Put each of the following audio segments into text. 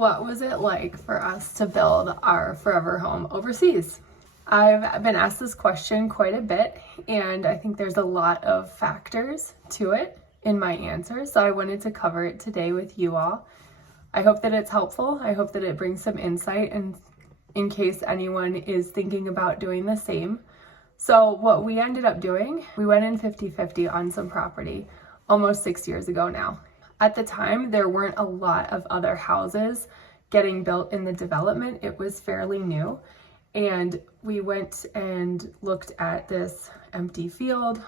What was it like for us to build our forever home overseas? I've been asked this question quite a bit, and I think there's a lot of factors to it in my answer, so I wanted to cover it today with you all. I hope that it's helpful. I hope that it brings some insight, and in case anyone is thinking about doing the same. So what we ended up doing, we went in 50-50 on some property almost 6 years ago now. At the time, there weren't a lot of other houses getting built in the development. It was fairly new. And we went and looked at this empty field.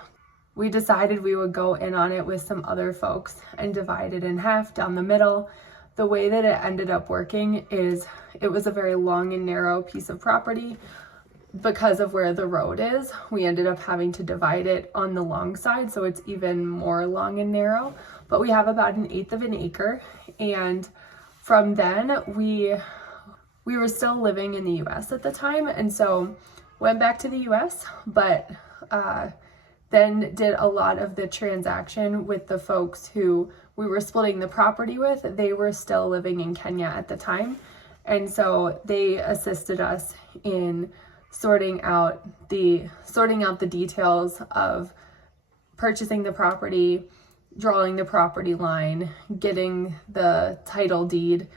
We decided we would go in on it with some other folks and divide it in half down the middle. The way that it ended up working is it was a very long and narrow piece of property. Because of where the road is, we ended up having to divide it on the long side, so it's even more long and narrow. But we have about 1/8 of an acre, and from then we were still living in the US at the time, and so went back to the US, but then did a lot of the transaction with the folks who we were splitting the property with. They were still living in Kenya at the time, and so they assisted us in sorting out the details of purchasing the property, drawing the property line, getting the title deed.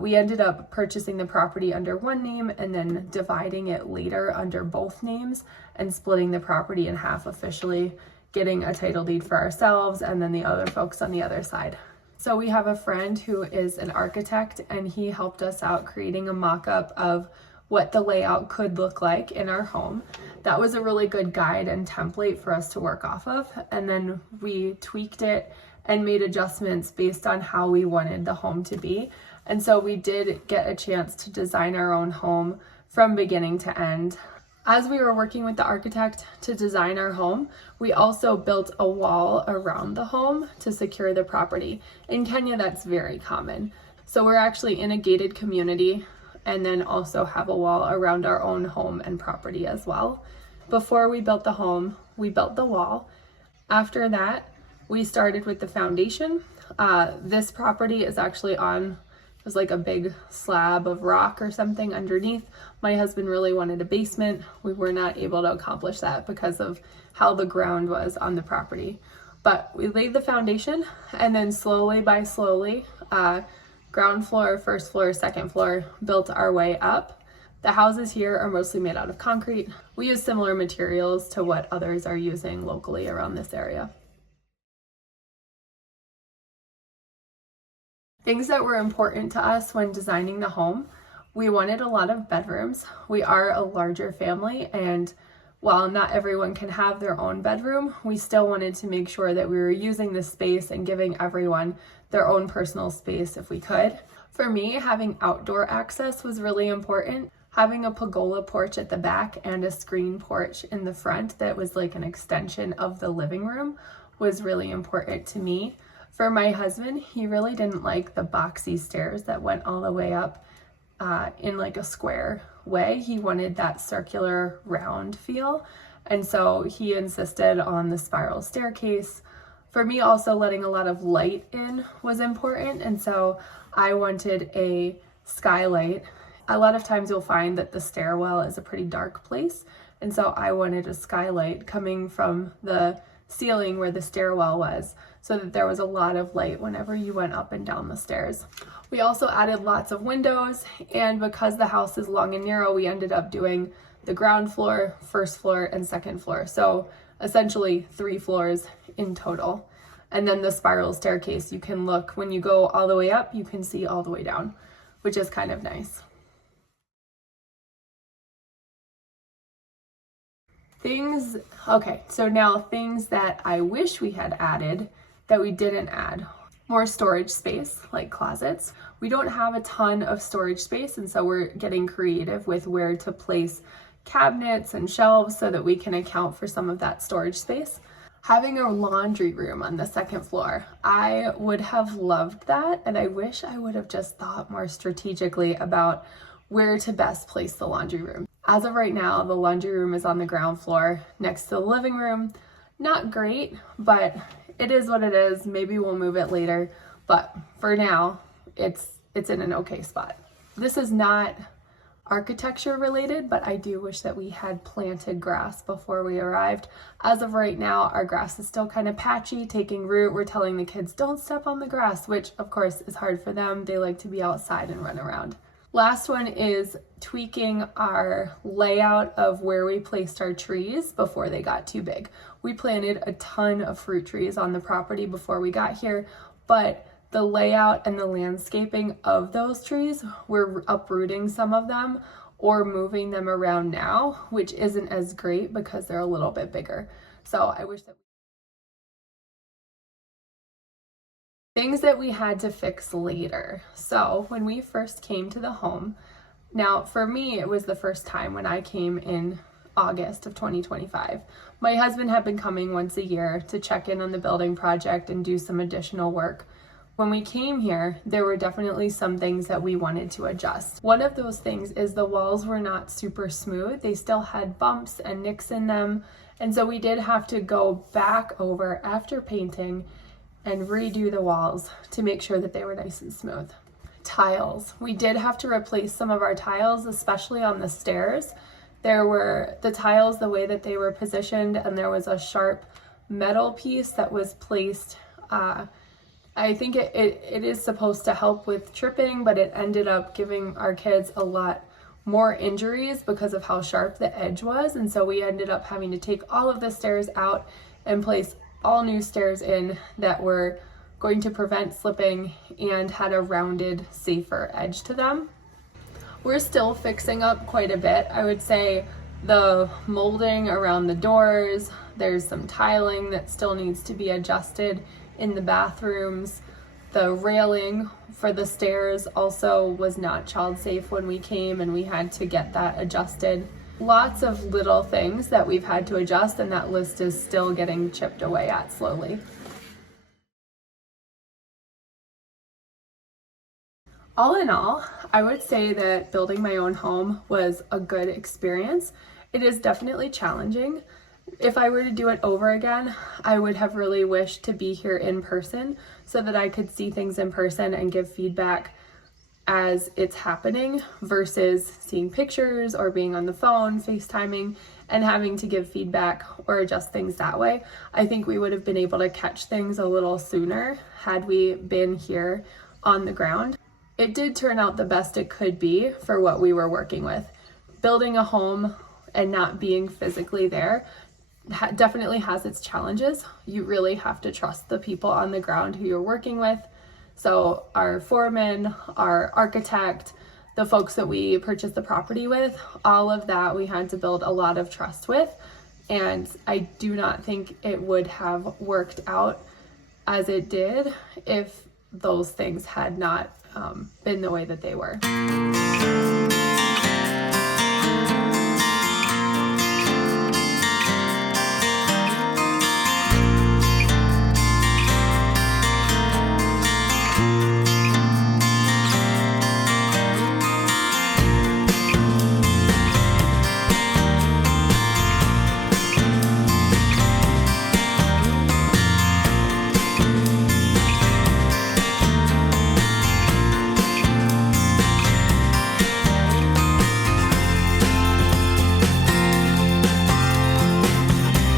We ended up purchasing the property under one name and then dividing it later under both names and splitting the property in half officially, getting a title deed for ourselves and then the other folks on the other side. So we have a friend who is an architect, and he helped us out creating a mock-up of what the layout could look like in our home. That was a really good guide and template for us to work off of. And then we tweaked it and made adjustments based on how we wanted the home to be. And so we did get a chance to design our own home from beginning to end. As we were working with the architect to design our home, we also built a wall around the home to secure the property. In Kenya, that's very common. So we're actually in a gated community, and then also have a wall around our own home and property as well. Before we built the home, we built the wall. After that, we started with the foundation. This property is actually it was like a big slab of rock or something underneath. My husband really wanted a basement. We were not able to accomplish that because of how the ground was on the property. But we laid the foundation, and then slowly by slowly, ground floor, first floor, second floor, built our way up. The houses here are mostly made out of concrete. We use similar materials to what others are using locally around this area. Things that were important to us when designing the home: we wanted a lot of bedrooms. We are a larger family, and while not everyone can have their own bedroom, we still wanted to make sure that we were using the space and giving everyone their own personal space if we could. For me, having outdoor access was really important. Having a pergola porch at the back and a screen porch in the front that was like an extension of the living room was really important to me. For my husband, he really didn't like the boxy stairs that went all the way up in like a square way. He wanted that circular round feel, and so he insisted on the spiral staircase. For me, also letting a lot of light in was important, and so I wanted a skylight. A lot of times you'll find that the stairwell is a pretty dark place, and so I wanted a skylight coming from the ceiling where the stairwell was, so that there was a lot of light whenever you went up and down the stairs. We also added lots of windows, and because the house is long and narrow, we ended up doing the ground floor, first floor, and second floor. So essentially 3 floors in total. And then the spiral staircase, you can look, when you go all the way up, you can see all the way down, which is kind of nice. So now things that I wish we had added that we didn't add. More storage space, like closets. We don't have a ton of storage space, and so we're getting creative with where to place cabinets and shelves so that we can account for some of that storage space. Having a laundry room on the second floor, I would have loved that, and I wish I would have just thought more strategically about where to best place the laundry room. As of right now, the laundry room is on the ground floor next to the living room. Not great, but it is what it is. Maybe we'll move it later, but for now, it's it's in an okay spot. This is not architecture related, but I do wish that we had planted grass before we arrived. As of right now, our grass is still kind of patchy, taking root. We're telling the kids don't step on the grass, which of course is hard for them. They like to be outside and run around. Last one is tweaking our layout of where we placed our trees before they got too big. We planted a ton of fruit trees on the property before we got here, but the layout and the landscaping of those trees, we're uprooting some of them or moving them around now, which isn't as great because they're a little bit bigger. So I wish that things that we had to fix later. So when we first came to the home, now for me, it was the first time when I came in August of 2025. My husband had been coming once a year to check in on the building project and do some additional work. When we came here, there were definitely some things that we wanted to adjust. One of those things is the walls were not super smooth. They still had bumps and nicks in them. And so we did have to go back over after painting and redo the walls to make sure that they were nice and smooth. Tiles. We did have to replace some of our tiles, especially on the stairs. There were the tiles, the way that they were positioned, and there was a sharp metal piece that was placed. I think it is supposed to help with tripping, but it ended up giving our kids a lot more injuries because of how sharp the edge was. And so we ended up having to take all of the stairs out and place all new stairs in that were going to prevent slipping and had a rounded, safer edge to them. We're still fixing up quite a bit. I would say the molding around the doors, there's some tiling that still needs to be adjusted in the bathrooms. The railing for the stairs also was not child safe when we came, and we had to get that adjusted. Lots of little things that we've had to adjust, and that list is still getting chipped away at slowly. All in all, I would say that building my own home was a good experience. It is definitely challenging. If I were to do it over again, I would have really wished to be here in person so that I could see things in person and give feedback as it's happening versus seeing pictures or being on the phone, FaceTiming, and having to give feedback or adjust things that way. I think we would have been able to catch things a little sooner had we been here on the ground. It did turn out the best it could be for what we were working with. Building a home and not being physically there definitely has its challenges. You really have to trust the people on the ground who you're working with. So our foreman, our architect, the folks that we purchased the property with, all of that we had to build a lot of trust with. And I do not think it would have worked out as it did if those things had not been the way that they were.